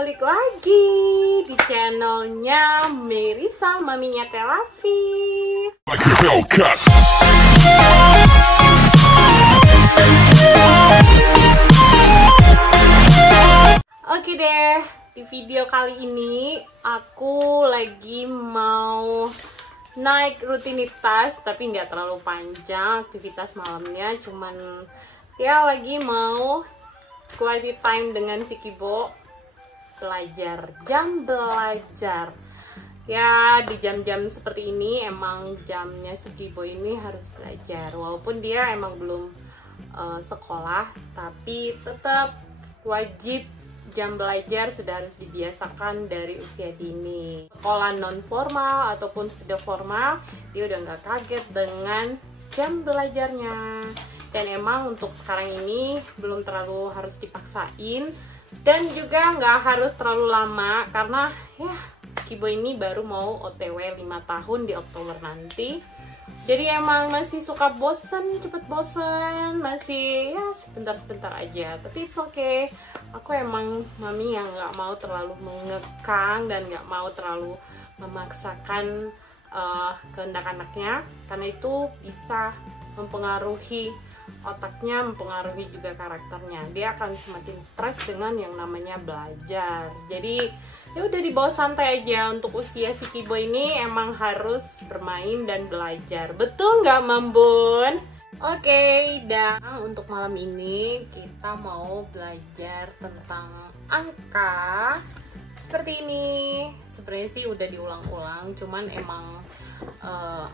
balik lagi di channelnya Merisa, maminya Telavi. Oke deh, di video kali ini aku lagi mau naik rutinitas, tapi nggak terlalu panjang aktivitas malamnya, cuman ya lagi mau quality time dengan si Kibo, belajar, jam belajar. Ya di jam-jam seperti ini emang jamnya si Kibo ini harus belajar, walaupun dia emang belum sekolah, tapi tetap wajib jam belajar sudah harus dibiasakan dari usia dini. Sekolah non formal ataupun sudah formal, dia udah nggak kaget dengan jam belajarnya. Dan emang untuk sekarang ini belum terlalu harus dipaksain, dan juga nggak harus terlalu lama, karena ya Kibo ini baru mau OTW 5 tahun di Oktober nanti. Jadi emang masih suka bosan, cepet bosan, masih ya sebentar-sebentar aja. Tapi it's okay. Aku emang mami yang nggak mau terlalu mengekang dan nggak mau terlalu memaksakan kehendak anaknya, karena itu bisa mempengaruhi otaknya, mempengaruhi juga karakternya. Dia akan semakin stres dengan yang namanya belajar. Jadi ya udah dibawa santai aja. Untuk usia si Kibo ini emang harus bermain dan belajar. Betul nggak, Mambun? Oke, dan untuk malam ini kita mau belajar tentang angka seperti ini. Sebenarnya sih udah diulang-ulang, cuman emang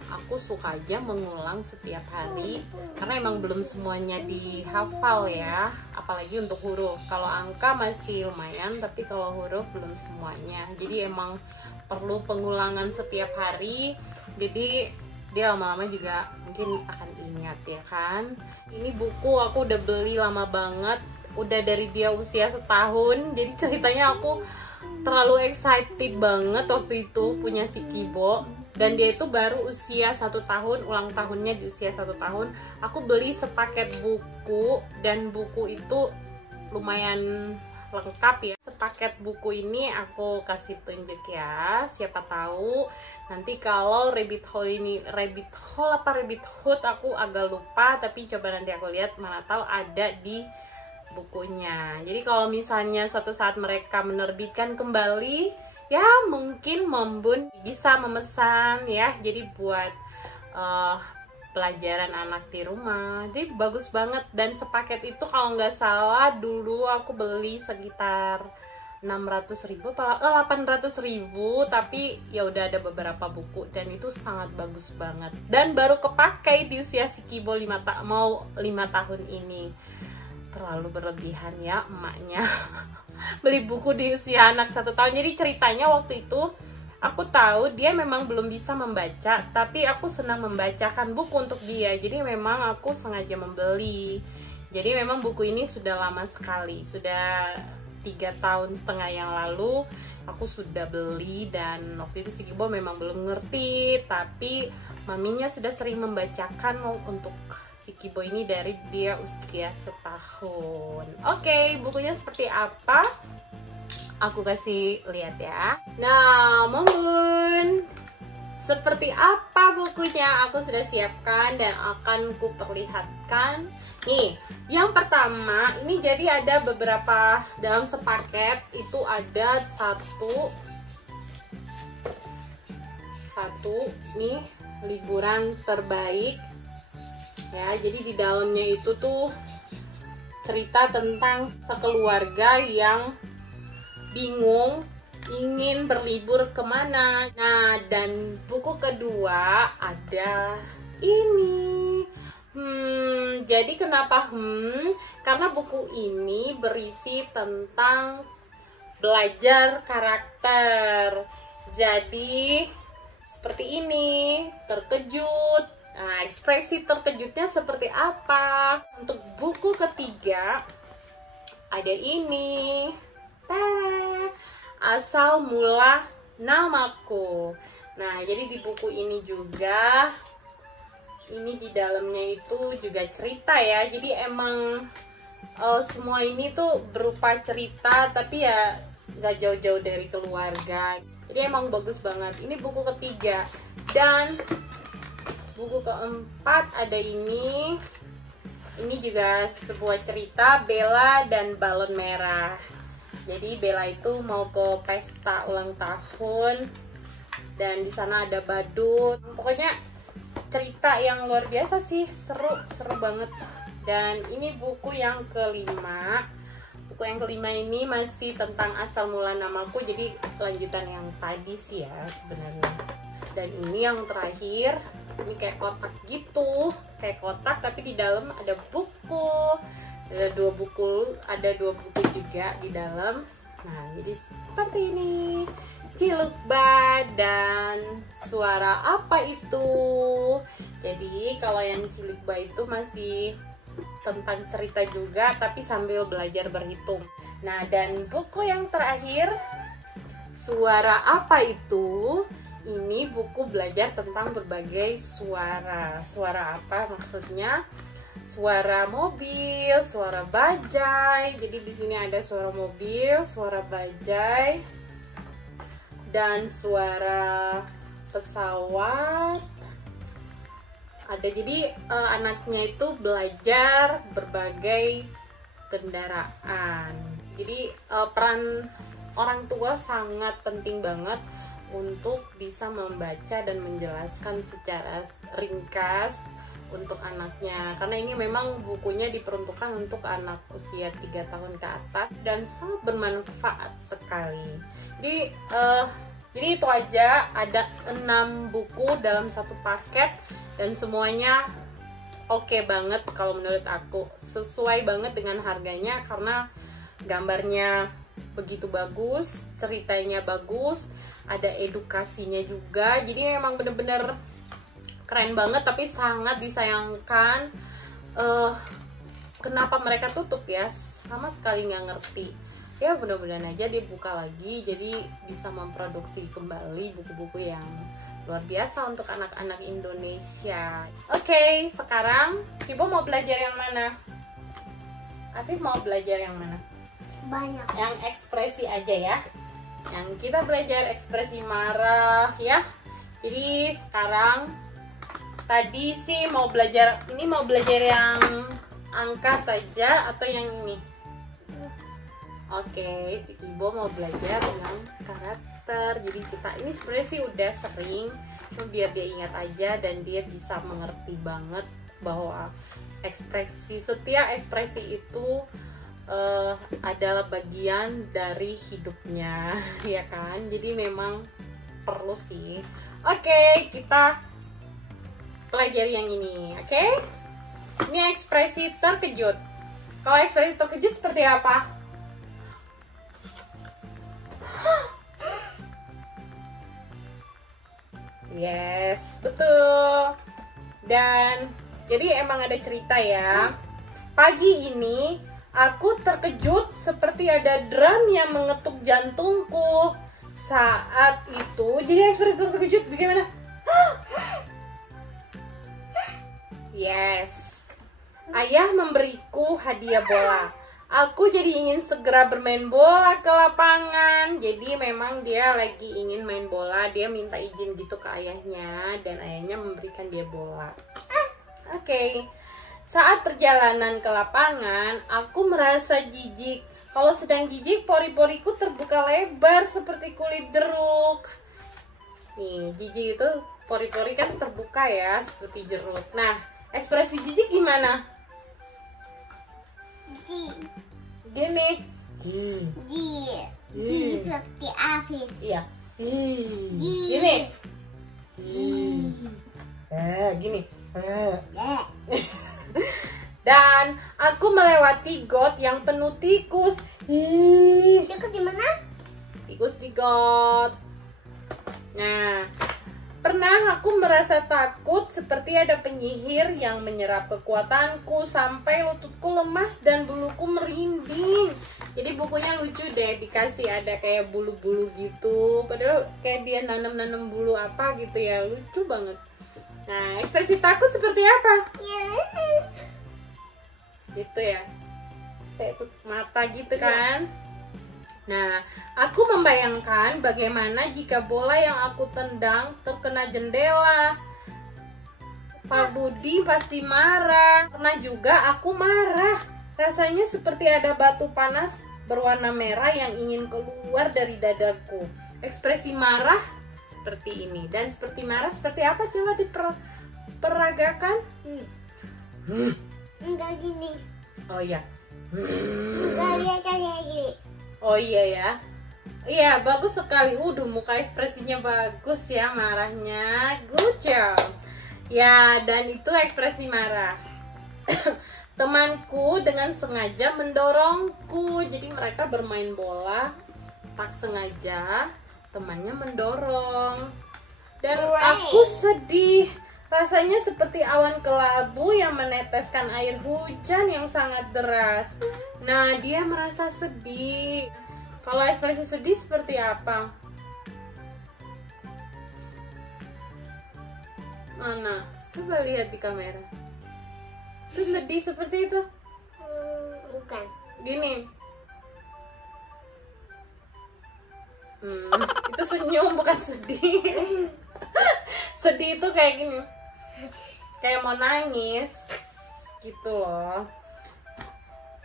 aku suka aja mengulang setiap hari karena emang belum semuanya dihafal ya, apalagi untuk huruf. Kalau angka masih lumayan, tapi kalau huruf belum semuanya, jadi emang perlu pengulangan setiap hari. Jadi dia lama-lama juga mungkin akan ingat ya kan. Ini buku aku udah beli lama banget, udah dari dia usia setahun. Jadi ceritanya aku terlalu excited banget waktu itu punya si Kibo, dan dia itu baru usia 1 tahun, ulang tahunnya di usia 1 tahun. Aku beli sepaket buku, dan buku itu lumayan lengkap ya. Sepaket buku ini aku kasih tunjuk ya, siapa tahu nanti kalau rabbit hole ini, rabbit hood aku agak lupa, tapi coba nanti aku lihat, mana tahu ada di bukunya. Jadi kalau misalnya suatu saat mereka menerbitkan kembali, ya mungkin Mambun bisa memesan ya, jadi buat pelajaran anak di rumah. Jadi bagus banget, dan sepaket itu kalau nggak salah dulu aku beli sekitar 600.000 800.000, tapi ya udah ada beberapa buku dan itu sangat bagus banget, dan baru kepakai di usia si Kibo mau 5 tahun ini. Terlalu berlebihan ya emaknya beli buku di usia anak 1 tahun. Jadi ceritanya waktu itu aku tahu dia memang belum bisa membaca, tapi aku senang membacakan buku untuk dia, jadi memang aku sengaja membeli. Jadi memang buku ini sudah lama sekali, sudah 3,5 tahun yang lalu aku sudah beli, dan waktu itu si Kibo memang belum ngerti, tapi maminya sudah sering membacakan untuk si Kibo ini dari dia usia 1 tahun. Oke, bukunya seperti apa? Aku kasih lihat ya. Nah, Mambun, seperti apa bukunya? Aku sudah siapkan dan akan ku perlihatkan. Nih, yang pertama ini jadi ada beberapa dalam sepaket, itu ada satu nih, liburan terbaik. Ya, jadi di dalamnya itu tuh cerita tentang sekeluarga yang bingung ingin berlibur kemana. Nah, dan buku kedua ada ini. Jadi kenapa karena buku ini berisi tentang belajar karakter. Jadi seperti ini, terkejut. Nah, ekspresi terkejutnya seperti apa? Untuk buku ketiga ada ini. Asal mula namaku. Nah, jadi di buku ini juga, ini di dalamnya itu juga cerita ya. Jadi emang semua ini tuh berupa cerita, tapi ya nggak jauh-jauh dari keluarga. Jadi emang bagus banget. Ini buku ketiga. Dan buku keempat ada ini. Ini juga sebuah cerita Bella dan Balon Merah. Jadi Bella itu mau ke pesta ulang tahun dan di sana ada badut. Pokoknya cerita yang luar biasa sih, seru banget. Dan ini buku yang kelima. Buku yang kelima ini masih tentang asal mula namaku, jadi lanjutan yang tadi sih ya sebenarnya. Dan ini yang terakhir, ini kayak kotak gitu, kayak kotak tapi di dalam ada buku. Ada dua buku juga di dalam. Nah, jadi seperti ini. Cilukba dan Suara Apa Itu. Jadi kalau yang Cilukba itu masih tentang cerita juga tapi sambil belajar berhitung. Nah, dan buku yang terakhir Suara Apa Itu, ini buku belajar tentang berbagai suara. Suara apa maksudnya? Suara mobil, suara bajai. Jadi di sini ada suara mobil, suara bajai, dan suara pesawat. Ada, jadi anaknya itu belajar berbagai kendaraan. Jadi peran orang tua sangat penting banget untuk bisa membaca dan menjelaskan secara ringkas untuk anaknya, karena ini memang bukunya diperuntukkan untuk anak usia 3 tahun ke atas dan sangat bermanfaat sekali. Jadi itu aja, ada 6 buku dalam satu paket dan semuanya oke banget kalau menurut aku, sesuai banget dengan harganya karena gambarnya begitu bagus, ceritanya bagus, ada edukasinya juga. Jadi memang bener-bener keren banget, tapi sangat disayangkan kenapa mereka tutup ya, sama sekali nggak ngerti. Ya mudah-mudahan aja dia buka lagi, jadi bisa memproduksi kembali buku-buku yang luar biasa untuk anak-anak Indonesia. Oke, sekarang Cibo mau belajar yang mana? Afif mau belajar yang mana? Banyak. Yang ekspresi aja ya. Yang kita belajar ekspresi marah ya. Jadi sekarang tadi sih mau belajar, ini mau belajar yang angka saja atau yang ini? Oke, si Ibo mau belajar dengan karakter. Jadi kita ini sebenarnya sih udah sering, biar dia ingat aja dan dia bisa mengerti banget bahwa setiap ekspresi itu adalah bagian dari hidupnya, ya kan? Jadi memang perlu sih. Oke, kita pelajari yang ini, oke? Ini ekspresi terkejut. Kalau ekspresi terkejut seperti apa? Yes, betul. Dan jadi emang ada cerita ya. Pagi ini aku terkejut seperti ada drum yang mengetuk jantungku. Saat itu, jadi ekspresi terkejut bagaimana? Yes. Ayah memberiku hadiah bola. Aku jadi ingin segera bermain bola ke lapangan. Jadi memang dia lagi ingin main bola. Dia minta izin gitu ke ayahnya. Dan ayahnya memberikan dia bola. Oke. Saat perjalanan ke lapangan, aku merasa jijik. Kalau sedang jijik, pori-poriku terbuka lebar seperti kulit jeruk. Nih, jijik itu pori-pori kan terbuka ya, seperti jeruk. Nah, ekspresi jijik gimana? Gini. Ji seperti Afif. Iya. Gini. Gini. Dan aku melewati got yang penuh tikus. Tikus di mana? Tikus di got. Nah, pernah aku merasa takut seperti ada penyihir yang menyerap kekuatanku sampai lututku lemas dan buluku merinding. Jadi bukunya lucu deh, dikasih ada kayak bulu-bulu gitu. Padahal kayak dia nanam-nanam bulu apa gitu ya, lucu banget. Nah, ekspresi takut seperti apa? Gitu ya, kayak tutup mata gitu kan. Nah, aku membayangkan bagaimana jika bola yang aku tendang terkena jendela. Pak Budi pasti marah. Pernah juga aku marah. Rasanya seperti ada batu panas berwarna merah yang ingin keluar dari dadaku. Ekspresi marah seperti ini. Dan seperti marah seperti apa? Coba diperagakan. Enggak gini. Oh iya. Enggak lihat kayak gini. Oh iya ya. Iya, bagus sekali. Muka ekspresinya bagus ya marahnya. Good job. Ya, dan itu ekspresi marah. Temanku dengan sengaja mendorongku. Jadi mereka bermain bola, tak sengaja temannya mendorong. Dan aku sedih. Rasanya seperti awan kelabu yang meneteskan air hujan yang sangat deras. Nah, dia merasa sedih. Kalau ekspresi sedih seperti apa? Mana? Coba lihat di kamera. Itu sedih seperti itu? Bukan. Gini. Itu senyum bukan sedih. Sedih itu kayak gini. Kayak mau nangis. Gitu loh.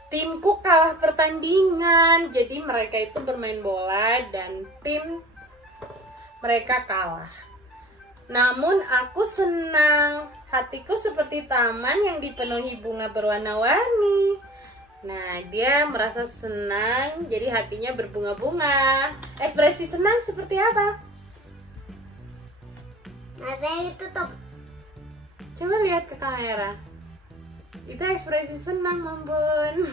Timku kalah pertandingan. Jadi mereka itu bermain bola dan tim mereka kalah. Namun aku senang. Hatiku seperti taman yang dipenuhi bunga berwarna-warni. Nah, dia merasa senang, jadi hatinya berbunga-bunga. Ekspresi senang seperti apa? Matanya ditutup. Coba lihat ke kamera. Itu ekspresi senang, Mambun.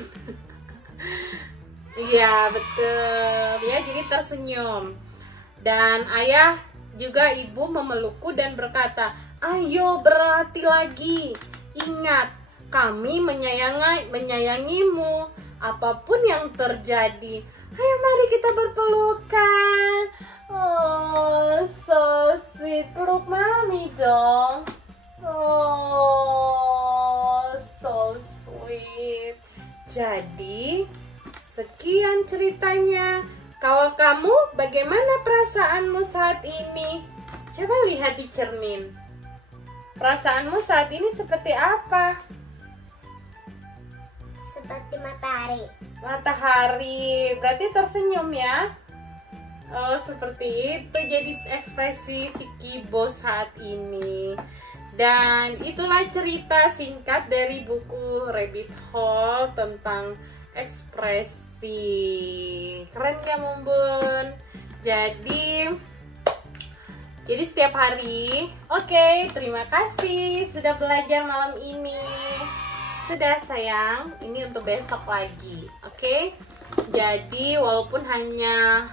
Iya, betul. Ya, jadi tersenyum. Dan ayah juga ibu memelukku dan berkata, "Ayo berlatih lagi. Ingat, kami menyayangimu apapun yang terjadi. Ayo mari kita berpelukan." Oh, so sweet. Peluk mami dong. Oh, so sweet. Jadi, sekian ceritanya. Kalau kamu, bagaimana perasaanmu saat ini? Coba lihat di cermin. Perasaanmu saat ini seperti apa? Seperti matahari. Matahari, berarti tersenyum ya? Oh, seperti itu jadi ekspresi si Kibo saat ini. Dan itulah cerita singkat dari buku Rabbit Hole tentang ekspresi. Keren ya, Mumbun? Jadi setiap hari. Oke, terima kasih sudah belajar malam ini. Sudah sayang, ini untuk besok lagi. Oke. Jadi walaupun hanya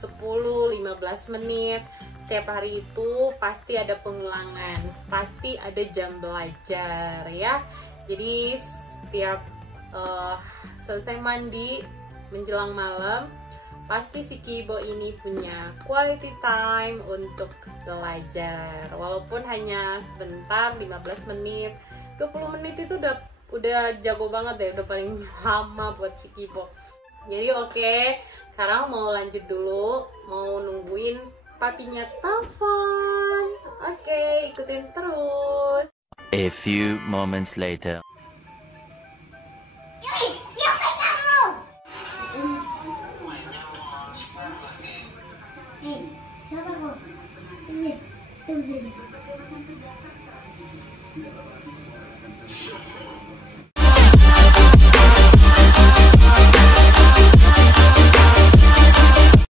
10-15 menit, setiap hari itu pasti ada pengulangan, pasti ada jam belajar ya. Jadi setiap selesai mandi menjelang malam, pasti si Kibo ini punya quality time untuk belajar. Walaupun hanya sebentar, 15 menit, 20 menit itu udah jago banget deh, udah paling lama buat si Kibo. Jadi oke, sekarang mau lanjut dulu, mau nungguin papinya telepon. Oke, ikutin terus. A few moments later. Siapa kamu? Hei, siapa kamu? Tunggu.